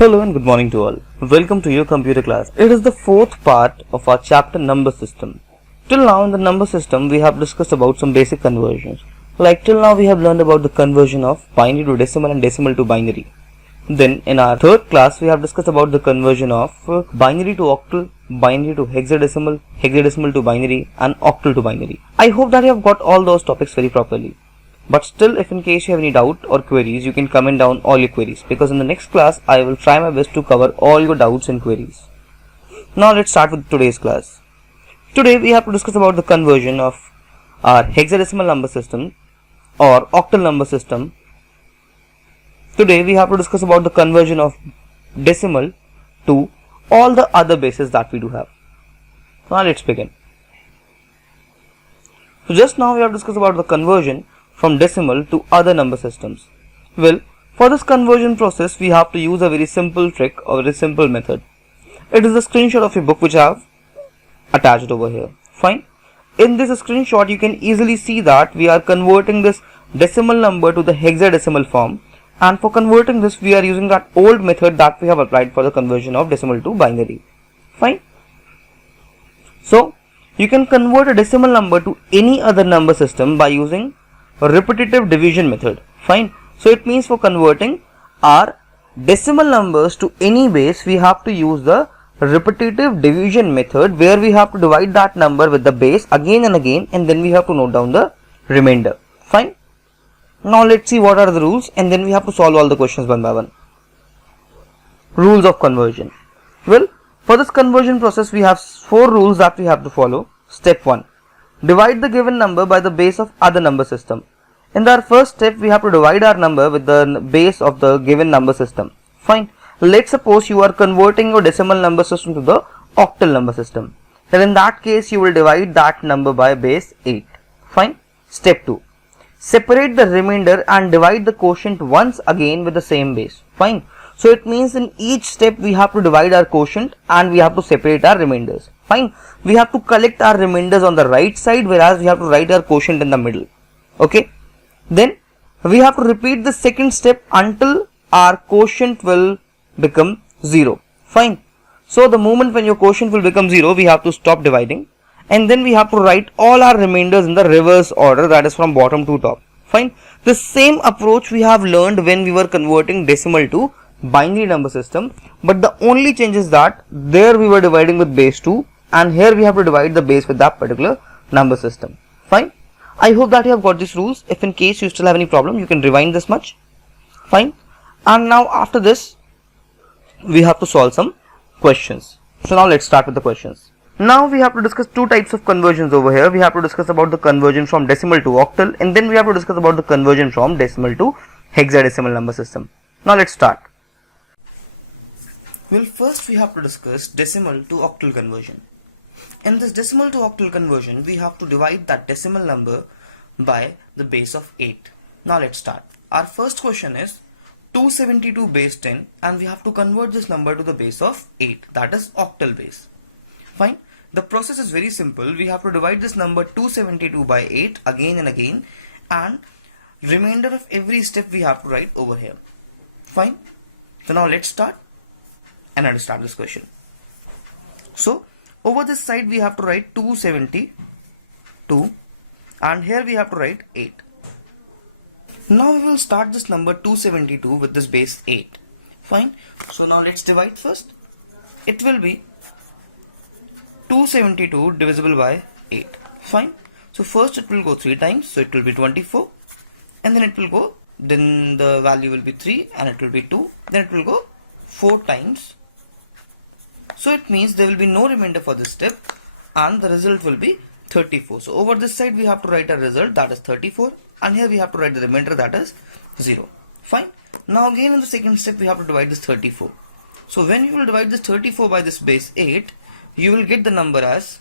Hello and good morning to all. Welcome to your computer class. It is the fourth part of our chapter number system. Till now in the number system we have discussed about some basic conversions. Like till now we have learned about the conversion of binary to decimal and decimal to binary. Then in our third class we have discussed about the conversion of binary to octal, binary to hexadecimal, hexadecimal to binary and octal to binary. I hope that you have got all those topics very properly. But still, if in case you have any doubt or queries, you can comment down all your queries, because in the next class I will try my best to cover all your doubts and queries. Now let's start with today's class. Today we have to discuss about the conversion of our hexadecimal number system or octal number system. Today we have to discuss about the conversion of decimal to all the other bases that we do have. Now let's begin. So just now we have discussed about the conversion from decimal to other number systems. Well, for this conversion process we have to use a very simple trick or a very simple method. It is a screenshot of a book which I have attached over here. Fine. In this screenshot you can easily see that we are converting this decimal number to the hexadecimal form, and for converting this we are using that old method that we have applied for the conversion of decimal to binary. Fine. So you can convert a decimal number to any other number system by using repetitive division method. Fine. So it means for converting our decimal numbers to any base we have to use the repetitive division method, where we have to divide that number with the base again and again, and then we have to note down the remainder. Fine. Now let's see what are the rules, and then we have to solve all the questions one by one. Rules of conversion. Well, for this conversion process we have 4 rules that we have to follow. Step 1. Divide the given number by the base of other number system. In our first step we have to divide our number with the base of the given number system. Fine. Let's suppose you are converting your decimal number system to the octal number system. Then in that case you will divide that number by base 8. Fine. Step 2. Separate the remainder and divide the quotient once again with the same base. Fine. So it means in each step we have to divide our quotient and we have to separate our remainders. Fine. We have to collect our remainders on the right side, whereas we have to write our quotient in the middle. Okay. Then we have to repeat the second step until our quotient will become 0. Fine. So the moment when your quotient will become 0, we have to stop dividing, and then we have to write all our remainders in the reverse order, that is from bottom to top. Fine. The same approach we have learned when we were converting decimal to binary number system, but the only change is that there we were dividing with base 2, and here we have to divide the base with that particular number system. Fine. I hope that you have got these rules. If in case you still have any problem, you can rewind this much. Fine. And now after this we have to solve some questions. So now let's start with the questions. Now we have to discuss 2 types of conversions over here. We have to discuss about the conversion from decimal to octal, and then we have to discuss about the conversion from decimal to hexadecimal number system. Now let's start. Well, first we have to discuss decimal to octal conversion. In this decimal to octal conversion, we have to divide that decimal number by the base of 8. Now let's start. Our first question is 272 base 10, and we have to convert this number to the base of 8, that is octal base. Fine. The process is very simple. We have to divide this number 272 by 8 again and again, and remainder of every step we have to write over here. Fine. So now let's start and understand this question. So over this side we have to write 272, and here we have to write 8. Now we will start this number 272 with this base 8. Fine. So now let's divide first. It will be 272 divisible by 8. Fine. So first it will go 3 times, so it will be 24, and then it will go, then the value will be 3 and it will be 2, then it will go 4 times. So it means there will be no remainder for this step, and the result will be 34. So over this side we have to write a result, that is 34, and here we have to write the remainder, that is 0. Fine. Now again in the second step we have to divide this 34. So when you will divide this 34 by this base 8, you will get the number as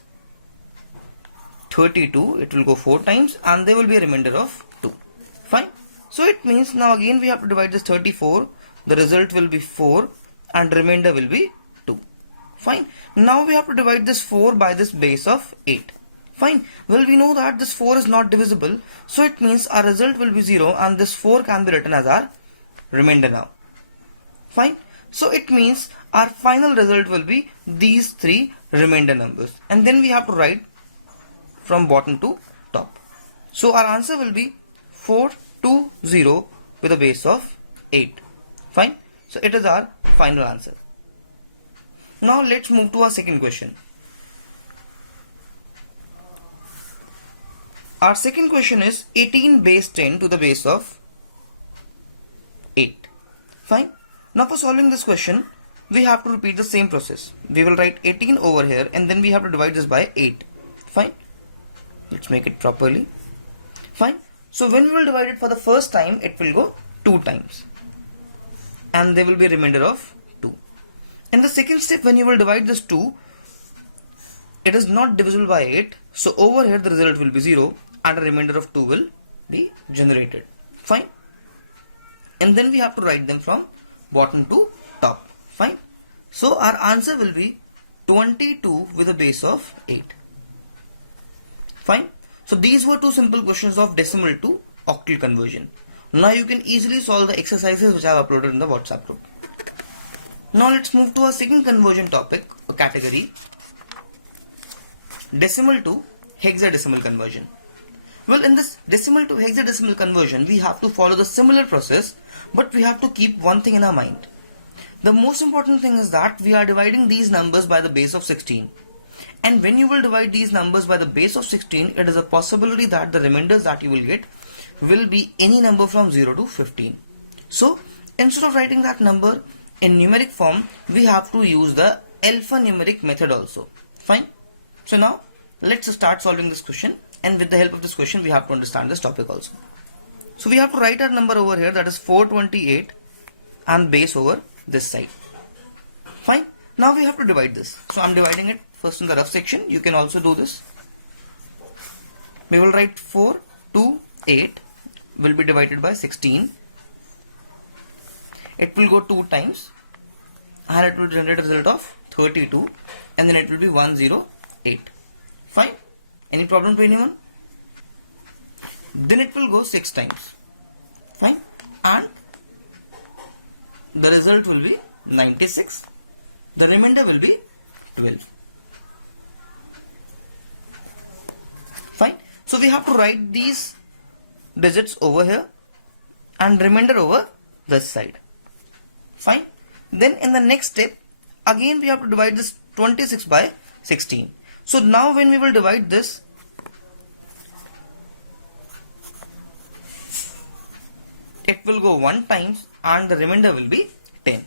32. It will go 4 times and there will be a remainder of 2. Fine. So it means now again we have to divide this 34. The result will be 4 and remainder will be 2. Fine. Now we have to divide this 4 by this base of 8. Fine. Well, we know that this 4 is not divisible, so it means our result will be 0 and this 4 can be written as our remainder now. Fine. So it means our final result will be these three remainder numbers, and then we have to write from bottom to top. So our answer will be 420 with a base of 8. Fine. So it is our final answer. Now let's move to our second question. Our second question is 18 base 10 to the base of 8. Fine. Now for solving this question, we have to repeat the same process. We will write 18 over here and then we have to divide this by 8. Fine. Let's make it properly. Fine. So when we will divide it for the first time, it will go 2 times. And there will be a remainder of 2. In the second step, when you will divide this 2, it is not divisible by 8. So over here the result will be 0 and a remainder of 2 will be generated. Fine. And then we have to write them from bottom to top. Fine. So our answer will be 22 with a base of 8. Fine. So these were two simple questions of decimal to octal conversion. Now you can easily solve the exercises which I have uploaded in the WhatsApp group. Now let's move to our second conversion topic or category, decimal to hexadecimal conversion. Well, in this decimal to hexadecimal conversion, we have to follow the similar process, but we have to keep one thing in our mind. The most important thing is that we are dividing these numbers by the base of 16. And when you will divide these numbers by the base of 16, it is a possibility that the remainders that you will get will be any number from 0 to 15. So, instead of writing that number in numeric form, we have to use the alphanumeric method also. Fine. So now, let's start solving this question. And with the help of this question, we have to understand this topic also. So we have to write our number over here, that is 428, and base over this side. Fine. Now we have to divide this. So I'm dividing it first in the rough section. You can also do this. We will write 428 will be divided by 16. It will go 2 times and it will generate a result of 32, and then it will be 108. Fine. Any problem to anyone? Then it will go 6 times. Fine. And the result will be 96. The remainder will be 12. Fine. So we have to write these digits over here and remainder over this side. Fine. Then in the next step, again we have to divide this 26 by 16. So now when we will divide this, it will go 1 times and the remainder will be 10.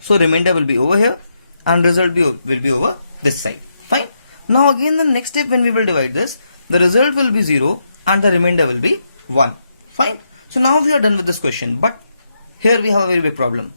So remainder will be over here and result will be over this side. Fine. Now again the next step, when we will divide this, the result will be 0 and the remainder will be 1. Fine. So now we are done with this question, but here we have a very big problem.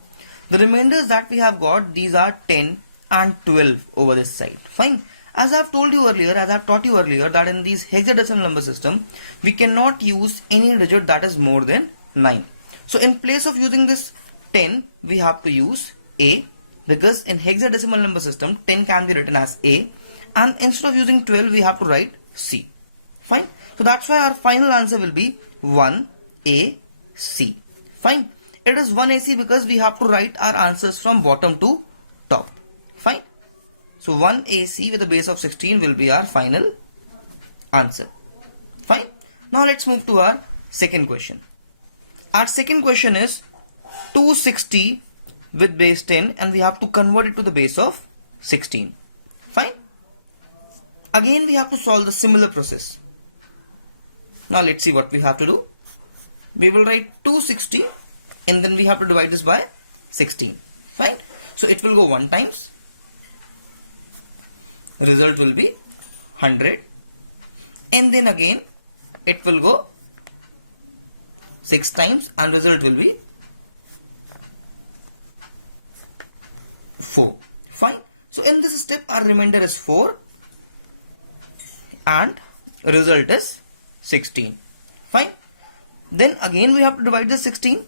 The remainders that we have got, these are 10 and 12 over this side. Fine. As I have told you earlier, as I have taught you earlier, that in these hexadecimal number system, we cannot use any digit that is more than 9. So in place of using this 10, we have to use A, because in hexadecimal number system, 10 can be written as A, and instead of using 12, we have to write C. Fine. So that's why our final answer will be 1AC. Fine. It is 1AC because we have to write our answers from bottom to top. Fine. So 1AC with a base of 16 will be our final answer. Fine. Now let's move to our second question. Our second question is 260 with base 10 and we have to convert it to the base of 16. Fine. Again we have to solve the similar process. Now let's see what we have to do. We will write 260 and then we have to divide this by 16. Fine. So it will go 1 times. Result will be 100, and then again it will go 6 times and result will be 4. Fine. So in this step our remainder is 4 and result is 16. Fine. Then again we have to divide the 16.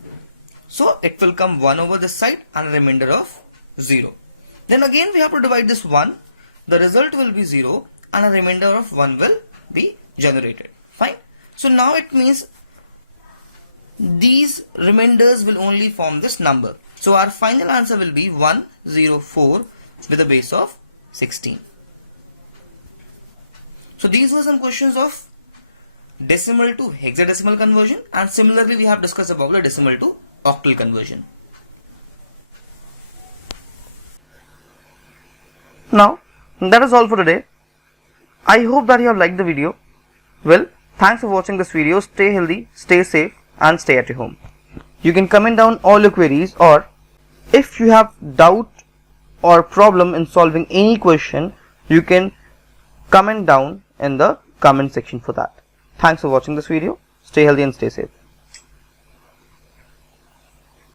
So it will come 1 over this side and a remainder of 0. Then again we have to divide this 1. The result will be 0 and a remainder of 1 will be generated. Fine. So now it means these remainders will only form this number. So our final answer will be 104 with a base of 16. So these were some questions of decimal to hexadecimal conversion, and similarly we have discussed about the decimal to octal conversion. Now that is all for today. I hope that you have liked the video. Well, thanks for watching this video. Stay healthy, stay safe, and stay at your home. You can comment down all your queries, or if you have doubt or problem in solving any question, you can comment down in the comment section for that. Thanks for watching this video. Stay healthy and stay safe.